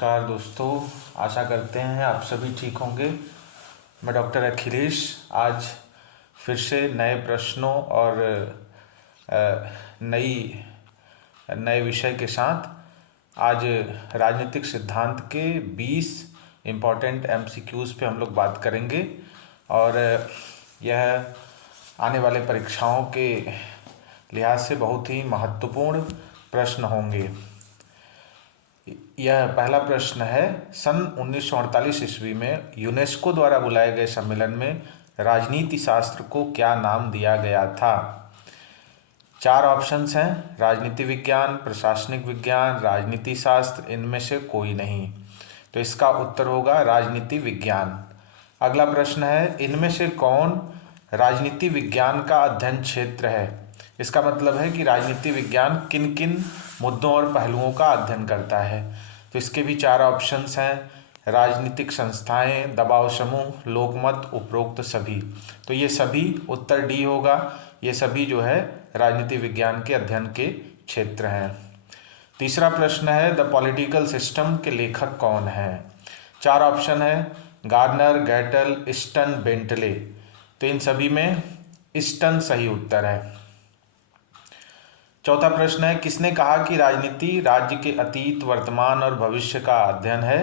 नमस्कार दोस्तों, आशा करते हैं आप सभी ठीक होंगे। मैं डॉक्टर अखिलेश आज फिर से नए प्रश्नों और नए विषय के साथ आज राजनीतिक सिद्धांत के 20 इम्पॉर्टेंट एमसीक्यूज़ पे हम लोग बात करेंगे और यह आने वाले परीक्षाओं के लिहाज से बहुत ही महत्वपूर्ण प्रश्न होंगे। यह पहला प्रश्न है, सन 1948 ईस्वी में यूनेस्को द्वारा बुलाए गए सम्मेलन में राजनीति शास्त्र को क्या नाम दिया गया था? 4 ऑप्शंस हैं, राजनीति विज्ञान, प्रशासनिक विज्ञान, राजनीति शास्त्र, इनमें से कोई नहीं। तो इसका उत्तर होगा राजनीति विज्ञान। अगला प्रश्न है, इनमें से कौन राजनीति विज्ञान का अध्ययन क्षेत्र है? इसका मतलब है कि राजनीति विज्ञान किन किन मुद्दों और पहलुओं का अध्ययन करता है। तो इसके भी 4 ऑप्शंस हैं, राजनीतिक संस्थाएं, दबाव समूह, लोकमत, उपरोक्त सभी। तो ये सभी उत्तर डी होगा। ये सभी जो है राजनीति विज्ञान के अध्ययन के क्षेत्र हैं। तीसरा प्रश्न है, द पॉलिटिकल सिस्टम के लेखक कौन हैं? 4 ऑप्शन है, गार्नर, गैटल, ईस्टन, बेंटले। तो इन सभी में ईस्टन सही उत्तर है। चौथा प्रश्न है, किसने कहा कि राजनीति राज्य के अतीत, वर्तमान और भविष्य का अध्ययन है?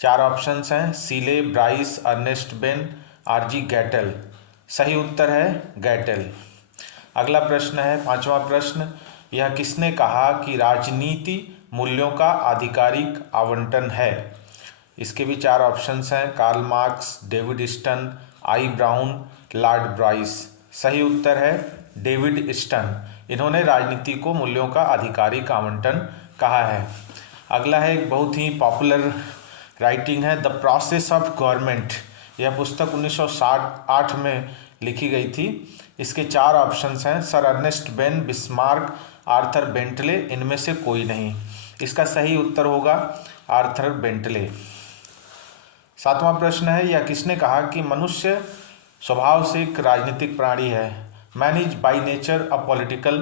4 ऑप्शंस हैं, सीले, ब्राइस, अर्नेस्ट बेन, आरजी गैटल। सही उत्तर है गैटल। अगला प्रश्न है, 5वां प्रश्न, यह किसने कहा कि राजनीति मूल्यों का आधिकारिक आवंटन है? इसके भी 4 ऑप्शंस हैं, कार्ल मार्क्स, डेविड ईस्टन, आई ब्राउन, लॉर्ड ब्राइस। सही उत्तर है डेविड ईस्टन। इन्होंने राजनीति को मूल्यों का आधिकारिक आवंटन कहा है। अगला है, एक बहुत ही पॉपुलर राइटिंग है, द प्रोसेस ऑफ गवर्नमेंट। यह पुस्तक 1968 में लिखी गई थी। इसके 4 ऑप्शंस हैं, sir Ernest Benn, Bismarck, Arthur Bentley, इनमें से कोई नहीं। इसका सही उत्तर होगा आर्थर बेंटले। 7वां प्रश्न है, यह किसने कहा कि मनुष्य स्वभाव से एक राजनीतिक प्राणी है? Man is by nature a political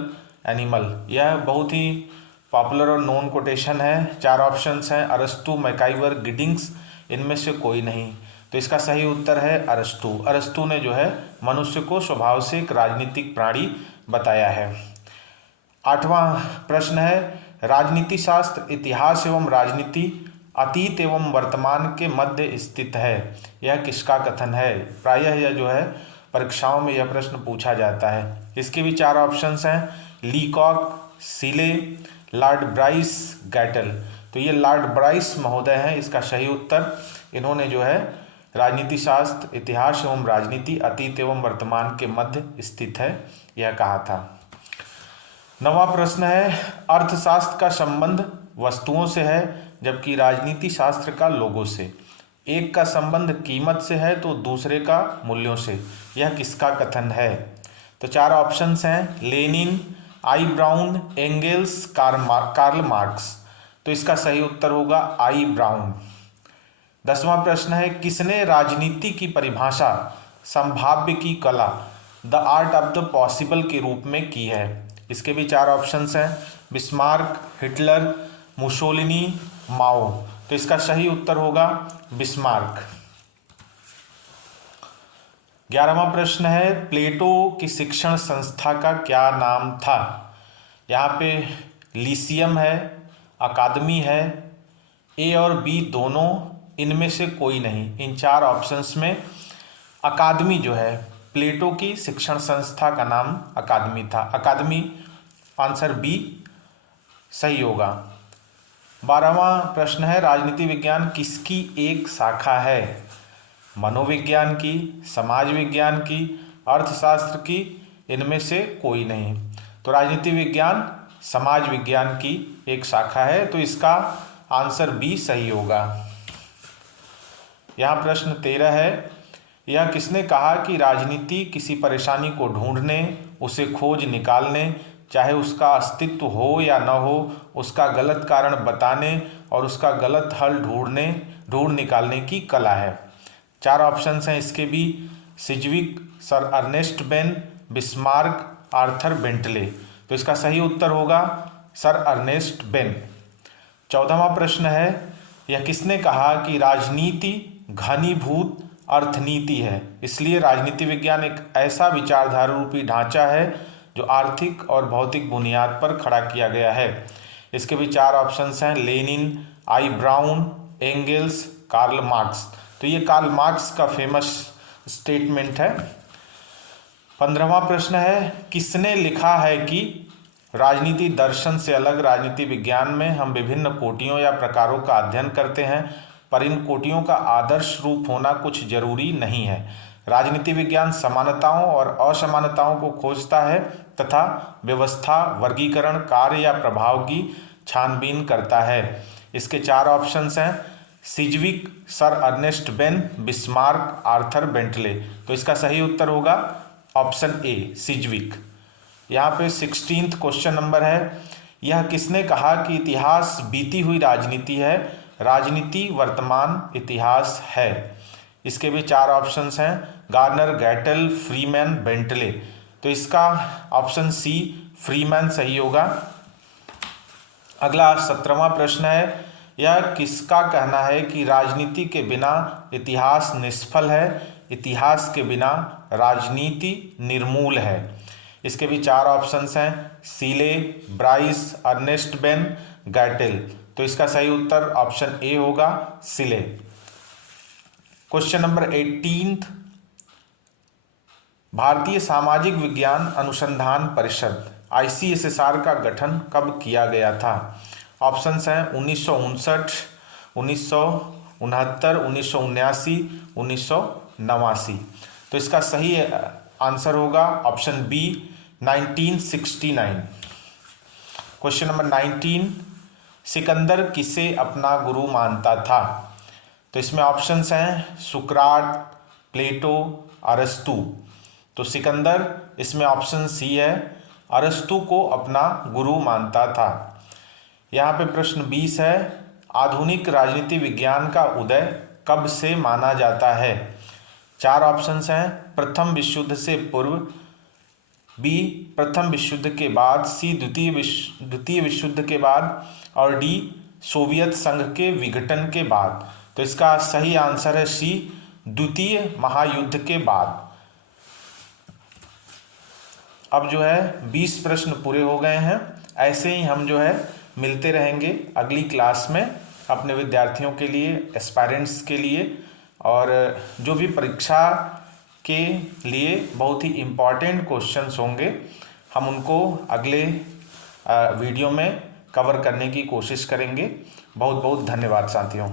animal. यह बहुत ही पॉपुलर और नोन कोटेशन है। 4 ऑप्शंस हैं, अरस्तु, मैकाइवर, गिडिंग्स, इनमें से कोई नहीं। तो इसका सही उत्तर है अरस्तु। अरस्तु ने जो है मनुष्य को स्वभाव से एक राजनीतिक प्राणी बताया है। 8वां प्रश्न है, राजनीति शास्त्र इतिहास एवं राजनीति अतीत एवं वर्तमान के मध्य स्थित है। यह किसका कथन है? प्रायः यह जो है परीक्षाओं में यह प्रश्न पूछा जाता है। इसके भी 4 ऑप्शंस हैं, लीकॉक, सीले, लॉर्ड ब्राइस, गैटल। तो ये लॉर्ड ब्राइस महोदय हैं इसका सही उत्तर। इन्होंने जो है राजनीति शास्त्र इतिहास एवं राजनीति अतीत एवं वर्तमान के मध्य स्थित है यह कहा था। 9वां प्रश्न है, अर्थशास्त्र का संबंध वस्तुओं से है जबकि राजनीति शास्त्र का लोगों से। एक का संबंध कीमत से है तो दूसरे का मूल्यों से। यह किसका कथन है? तो 4 ऑप्शंस हैं, लेनिन, आई ब्राउन, एंगेल्स, कार्ल मार्क्स। तो इसका सही उत्तर होगा आई ब्राउन। 10वां प्रश्न है, किसने राजनीति की परिभाषा संभाव्य की कला, the art of the possible के रूप में की है? इसके भी 4 ऑप्शंस हैं, बिस्मार्क, हिटलर, मुसोलिनी, माओ। तो इसका सही उत्तर होगा बिस्मार्क। 11वां प्रश्न है, प्लेटो की शिक्षण संस्था का क्या नाम था? यहाँ पे लीसियम है, अकादमी है, ए और बी दोनों, इनमें से कोई नहीं। इन 4 ऑप्शंस में अकादमी जो है, प्लेटो की शिक्षण संस्था का नाम अकादमी था। अकादमी आंसर बी सही होगा। 12वां प्रश्न है, राजनीति विज्ञान किसकी एक शाखा है? मनोविज्ञान की, समाज विज्ञान की, अर्थशास्त्र की, इनमें से कोई नहीं। तो राजनीति विज्ञान समाज विज्ञान की एक शाखा है, तो इसका आंसर बी सही होगा। यहाँ प्रश्न 13 है, यह किसने कहा कि राजनीति किसी परेशानी को ढूंढने, उसे खोज निकालने, चाहे उसका अस्तित्व हो या न हो, उसका गलत कारण बताने और उसका गलत हल ढूंढ निकालने की कला है? 4 ऑप्शंस हैं इसके भी, Sidgwick, sir Ernest Benn, Bismarck, Arthur Bentley. तो इसका सही उत्तर होगा सर अर्नेस्ट बेन। 14वां प्रश्न है, यह किसने कहा कि राजनीति घनीभूत अर्थनीति है। इसलिए राजनीति विज्ञान एक ऐसा विचारधारा रूपी ढांचा है जो आर्थिक और भौतिक बुनियाद पर खड़ा किया गया है। इसके भी 4 ऑप्शंस हैं, लेनिन, आई ब्राउन, एंगल्स, कार्ल मार्क्स। तो ये कार्ल मार्क्स का फेमस स्टेटमेंट है। 15वां प्रश्न है, किसने लिखा है कि राजनीति दर्शन से अलग राजनीति विज्ञान में हम विभिन्न कोटियों या प्रकारों का अध्ययन करते हैं, पर इन कोटियों का आदर्श रूप होना कुछ जरूरी नहीं है। राजनीति विज्ञान समानताओं और असमानताओं को खोजता है तथा व्यवस्था, वर्गीकरण, कार्य या प्रभाव की छानबीन करता है। इसके 4 ऑप्शंस हैं, Sidgwick, sir Ernest Benn, Bismarck, Arthur Bentley. तो इसका सही उत्तर होगा ऑप्शन ए, सिजविक। यहाँ पे 16th क्वेश्चन नंबर है, यह किसने कहा कि इतिहास बीती हुई राजनीति है, राजनीति वर्तमान इतिहास है। इसके भी 4 ऑप्शंस हैं, गार्नर, गैटल, फ्रीमैन, बेंटले। तो इसका ऑप्शन सी, फ्रीमैन सही होगा। अगला 17वां प्रश्न है, यह किसका कहना है कि राजनीति के बिना इतिहास निष्फल है, इतिहास के बिना राजनीति निर्मूल है। इसके भी 4 ऑप्शंस हैं, सीले, ब्राइस, अर्नेस्ट बेन, गैटेल। तो इसका सही उत्तर ऑप्शन ए होगा, सीले। क्वेश्चन नंबर 18, भारतीय सामाजिक विज्ञान अनुसंधान परिषद ICSSR का गठन कब किया गया था। ऑप्शंस हैं 1959, 1969, 1979, 1989। तो इसका सही आंसर होगा option B, 1969। Question number 19, Sikandar किसे अपना गुरु मानता था। तो इसमें ऑप्शंस हैं, सुकरात, प्लेटो, अरस्तु। तो सिकंदर इसमें ऑप्शन सी है, अरस्तु को अपना गुरु मानता था। यहाँ पे प्रश्न 20 है, आधुनिक राजनीति विज्ञान का उदय कब से माना जाता है। 4 ऑप्शंस हैं, प्रथम विश्व युद्ध से पूर्व, बी प्रथम विश्व युद्ध के बाद, सी द्वितीय विश्व युद्ध के बाद, और डी सोवियत संघ के विघटन के बाद। तो इसका सही आंसर है सी, द्वितीय महायुद्ध के बाद। अब जो है 20 प्रश्न पूरे हो गए हैं। ऐसे ही हम जो है मिलते रहेंगे अगली क्लास में अपने विद्यार्थियों के लिए, एस्पायरेंट्स के लिए, और जो भी परीक्षा के लिए बहुत ही इम्पॉर्टेंट क्वेश्चंस होंगे हम उनको अगले वीडियो में कवर करने की कोशिश करेंगे। बहुत बहुत धन्यवाद साथियों।